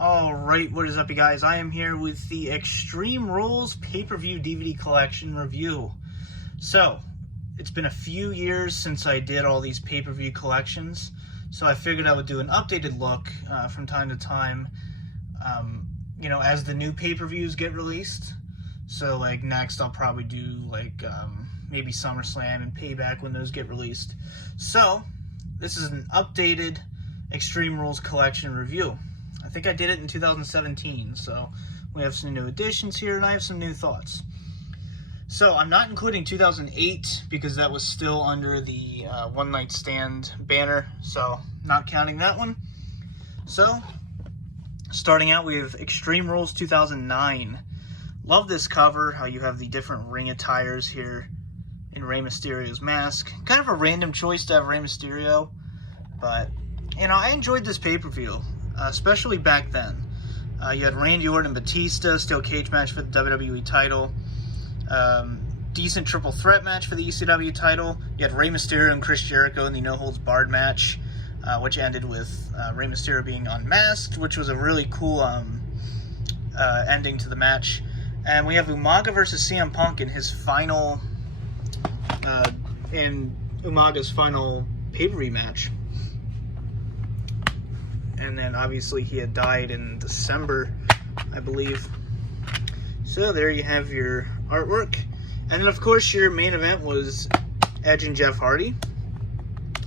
Alright, what is up you guys? I am here with the Extreme Rules pay-per-view DVD collection review. So, it's been a few years since I did all these pay-per-view collections, so I figured I would do an updated look from time to time, as the new pay-per-views get released. So, like, next I'll probably do, like, maybe SummerSlam and Payback when those get released. So, this is an updated Extreme Rules collection review. I think I did it in 2017, so we have some new additions here, and I have some new thoughts. So I'm not including 2008 because that was still under the One Night Stand banner, so not counting that one. So, starting out with Extreme Rules 2009. Love this cover, how you have the different ring attires here in Rey Mysterio's mask. Kind of a random choice to have Rey Mysterio, but, I enjoyed this pay-per-view. Especially back then. You had Randy Orton and Batista, steel cage match for the WWE title. Decent triple threat match for the ECW title. You had Rey Mysterio and Chris Jericho in the No Holds Barred match, which ended with Rey Mysterio being unmasked, which was a really cool ending to the match. And we have Umaga versus CM Punk in his final, Umaga's final pay-per-view match. And then, obviously, he had died in December, I believe. So, there you have your artwork. And then, of course, your main event was Edge and Jeff Hardy.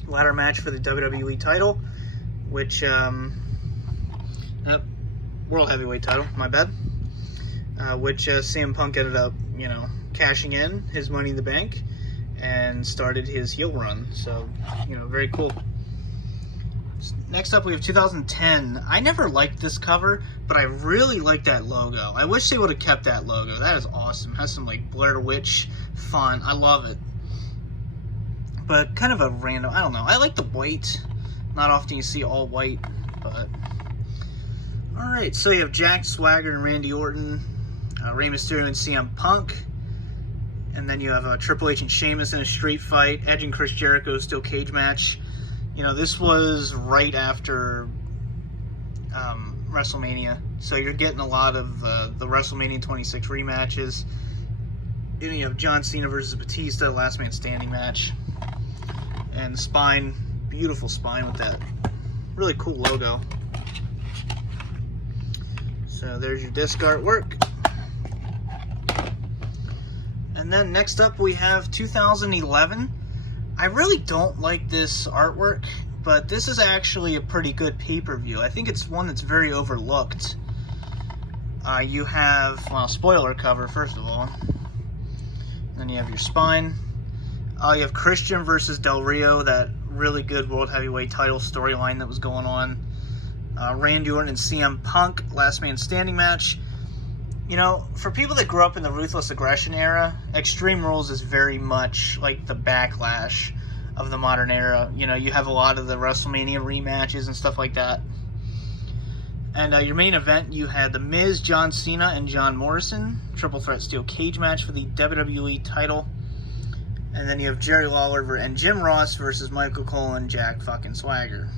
Ladder match for the WWE title, which, World Heavyweight title, my bad. Which CM Punk ended up, cashing in his Money in the Bank and started his heel run. So, very cool. Next up, we have 2010. I never liked this cover, but I really like that logo. I wish they would have kept that logo. That is awesome. It has some, like, Blair Witch font. I love it. But kind of a random, I don't know. I like the white. Not often you see all white, but... Alright, so you have Jack Swagger and Randy Orton, Rey Mysterio and CM Punk. And then you have Triple H and Sheamus in a street fight. Edge and Chris Jericho steel cage match. This was right after WrestleMania, so you're getting a lot of the WrestleMania 26 rematches. Then you have John Cena versus Batista, last man standing match. And the spine, beautiful spine with that really cool logo. So there's your disc artwork. And then next up we have 2011. I really don't like this artwork, but this is actually a pretty good pay-per-view. I think it's one that's very overlooked. You have, spoiler cover, first of all. Then you have your spine. You have Christian versus Del Rio, that really good World Heavyweight title storyline that was going on. Randy Orton and CM Punk, last man standing match. For people that grew up in the Ruthless Aggression era, Extreme Rules is very much like the backlash of the modern era. You have a lot of the WrestleMania rematches and stuff like that. And your main event, you had The Miz, John Cena, and John Morrison. Triple threat steel cage match for the WWE title. And then you have Jerry Lawler and Jim Ross versus Michael Cole and Jack fucking Swagger.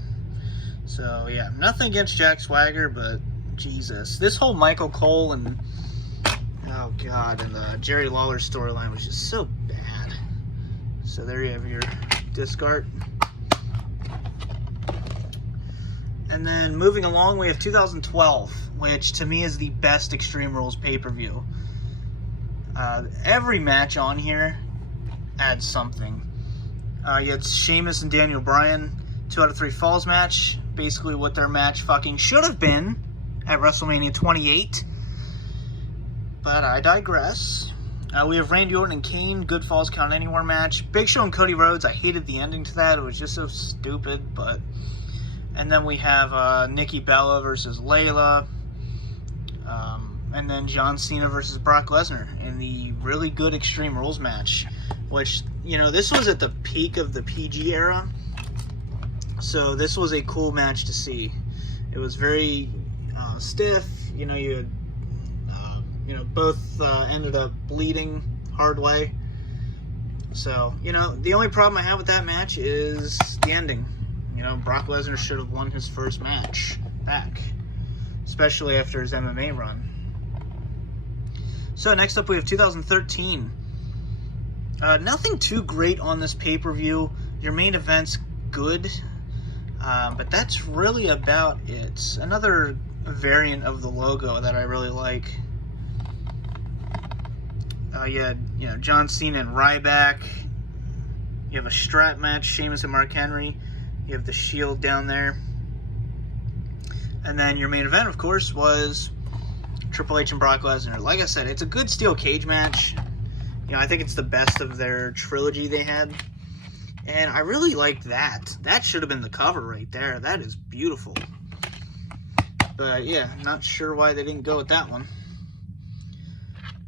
So, yeah, nothing against Jack Swagger, but Jesus. This whole Michael Cole and... Oh, God, and the Jerry Lawler storyline was just so bad. So there you have your disc art. And then moving along, we have 2012, which to me is the best Extreme Rules pay-per-view. Every match on here adds something. You had Sheamus and Daniel Bryan, 2 out of 3 falls match. Basically what their match fucking should have been at WrestleMania 28. But I digress. We have Randy Orton and Kane, good falls count anywhere match. Big Show and Cody Rhodes, I hated the ending to that. It was just so stupid, but... And then we have Nikki Bella versus Layla. And then John Cena versus Brock Lesnar in the really good Extreme Rules match. Which, this was at the peak of the PG era. So this was a cool match to see. It was very stiff. You had... both ended up bleeding hard way. So, the only problem I have with that match is the ending. Brock Lesnar should have won his first match back. especially after his MMA run. So next up we have 2013. Nothing too great on this pay-per-view. Your main event's good, but that's really about it. Another variant of the logo that I really like. You had, John Cena and Ryback. You have a strap match, Sheamus and Mark Henry. You have the Shield down there. And then your main event, of course, was Triple H and Brock Lesnar. Like I said, it's a good steel cage match. I think it's the best of their trilogy they had. And I really like that. That should have been the cover right there. That is beautiful. But yeah, not sure why they didn't go with that one.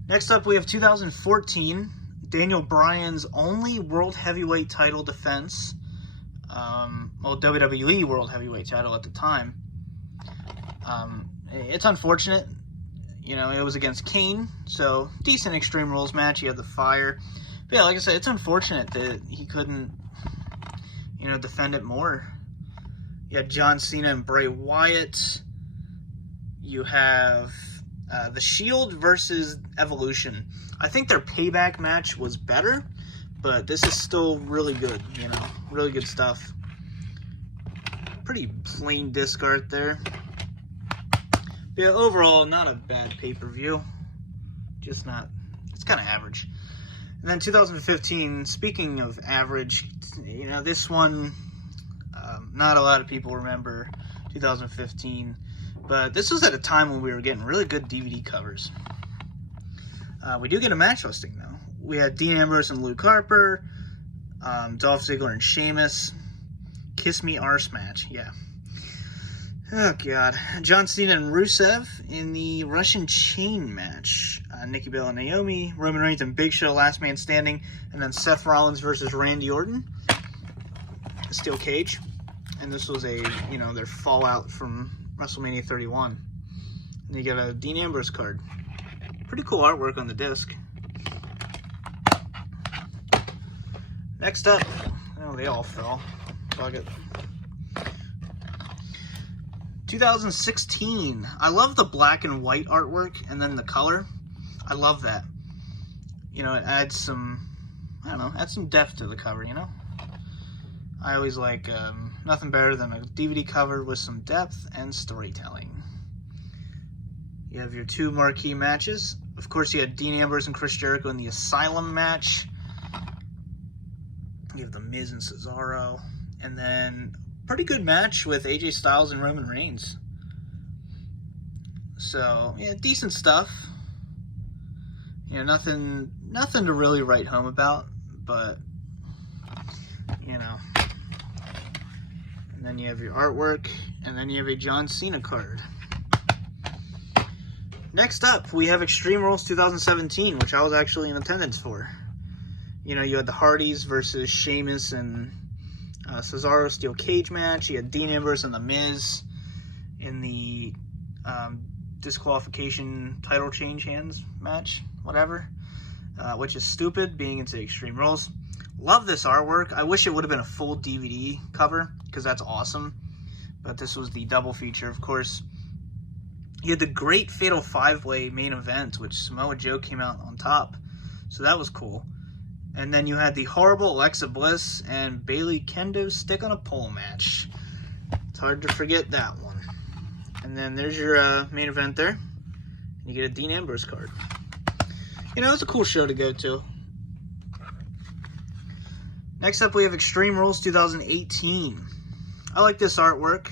Next up, we have 2014. Daniel Bryan's only World Heavyweight title defense. Well, WWE World Heavyweight title at the time. It's unfortunate. It was against Kane, so decent Extreme Rules match. He had the fire. But yeah, like I said, it's unfortunate that he couldn't, defend it more. You had John Cena and Bray Wyatt. You have the Shield versus Evolution. I think their payback match was better, but this is still really good, really good stuff. Pretty plain disc art there. But yeah, overall, not a bad pay-per-view. Just not, it's kind of average. And then 2015, speaking of average, this one, not a lot of people remember 2015, but this was at a time when we were getting really good DVD covers. We do get a match listing, though. We had Dean Ambrose and Luke Harper, Dolph Ziggler and Sheamus, Kiss Me Arse match, yeah. Oh, God. John Cena and Rusev in the Russian Chain match. Nikki Bella and Naomi, Roman Reigns and Big Show, last man standing, and then Seth Rollins versus Randy Orton. A steel cage. And this was their fallout from WrestleMania 31. And you got a Dean Ambrose card. Pretty cool artwork on the disc. Next up, they all fell. Fuck it. 2016. I love the black and white artwork and then the color. I love that. It adds some, adds some depth to the cover, I always like nothing better than a DVD cover with some depth and storytelling. You have your two marquee matches. Of course, you had Dean Ambrose and Chris Jericho in the Asylum match. You have The Miz and Cesaro. And then pretty good match with AJ Styles and Roman Reigns. So, yeah, decent stuff. Nothing to really write home about, but, And then you have your artwork, and then you have a John Cena card. Next up, we have Extreme Rules 2017, which I was actually in attendance for. You had the Hardys versus Sheamus and Cesaro steel cage match. You had Dean Ambrose and The Miz in the disqualification title change hands match, whatever, which is stupid being into Extreme Rules. Love this artwork. I wish it would have been a full DVD cover because that's awesome, but this was the double feature, of course. You had the Great Fatal 5-Way main event, which Samoa Joe came out on top, so that was cool. And then you had the horrible Alexa Bliss and Bayley Kendo stick on a pole match. It's hard to forget that one. And then there's your main event there. You get a Dean Ambrose card. It's a cool show to go to. Next up, we have Extreme Rules 2018. I like this artwork.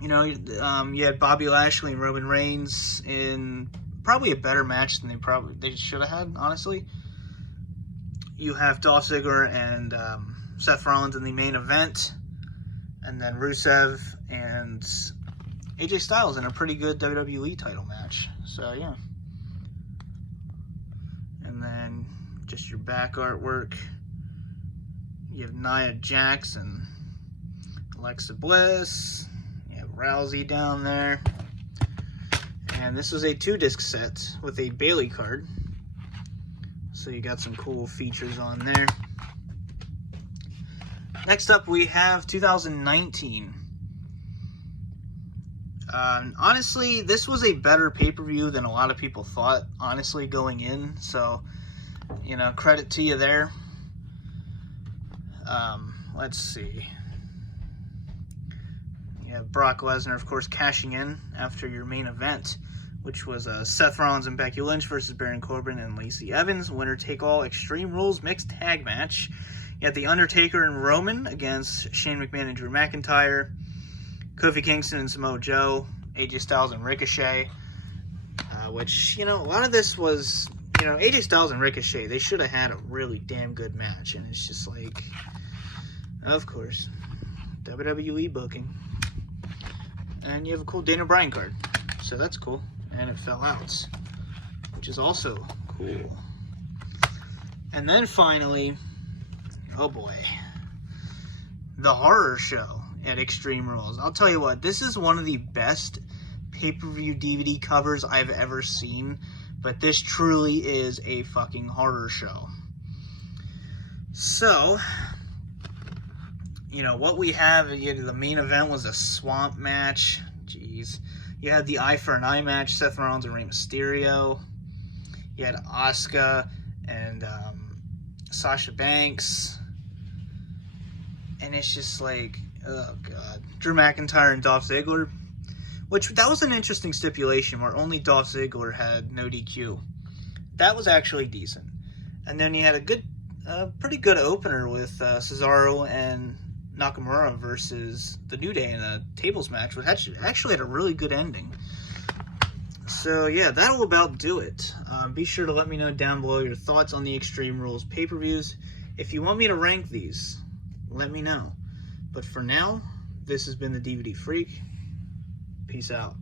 You had Bobby Lashley and Roman Reigns in probably a better match than they should have had, honestly. You have Dolph Ziggler and Seth Rollins in the main event. And then Rusev and AJ Styles in a pretty good WWE title match. So, yeah. And then just your back artwork. You have Nia Jax and Alexa Bliss. You have Rousey down there. And this was a 2-disc set with a Bayley card. So you got some cool features on there. Next up, we have 2019. Honestly, this was a better pay-per-view than a lot of people thought, honestly, going in. So, you know, credit to you there. Let's see. You have Brock Lesnar, of course, cashing in after your main event, which was Seth Rollins and Becky Lynch versus Baron Corbin and Lacey Evans. Winner-take-all Extreme Rules mixed tag match. You had The Undertaker and Roman against Shane McMahon and Drew McIntyre. Kofi Kingston and Samoa Joe. AJ Styles and Ricochet. Which, you know, a lot of this was, you know, AJ Styles and Ricochet, they should have had a really damn good match. And it's just like, of course, WWE booking. And you have a cool Daniel Bryan card. So that's cool. And it fell out, which is also cool. And then finally, oh boy, the horror show at Extreme Rules. I'll tell you what, this is one of the best pay-per-view DVD covers I've ever seen, but this truly is a fucking horror show. So, you know, what we have, the main event was a swamp match. Jeez. You had the eye for an eye match, Seth Rollins and Rey Mysterio. You had Asuka and Sasha Banks. And it's just like, oh god. Drew McIntyre and Dolph Ziggler. Which, that was an interesting stipulation where only Dolph Ziggler had no DQ. That was actually decent. And then you had a pretty good opener with Cesaro and Nakamura versus the New Day in a tables match, which actually had a really good ending. So yeah, that'll about do it. Be sure to let me know down below your thoughts on the Extreme Rules pay-per-views. If you want me to rank these, let me know. But for now, this has been the DVD Freak. Peace out.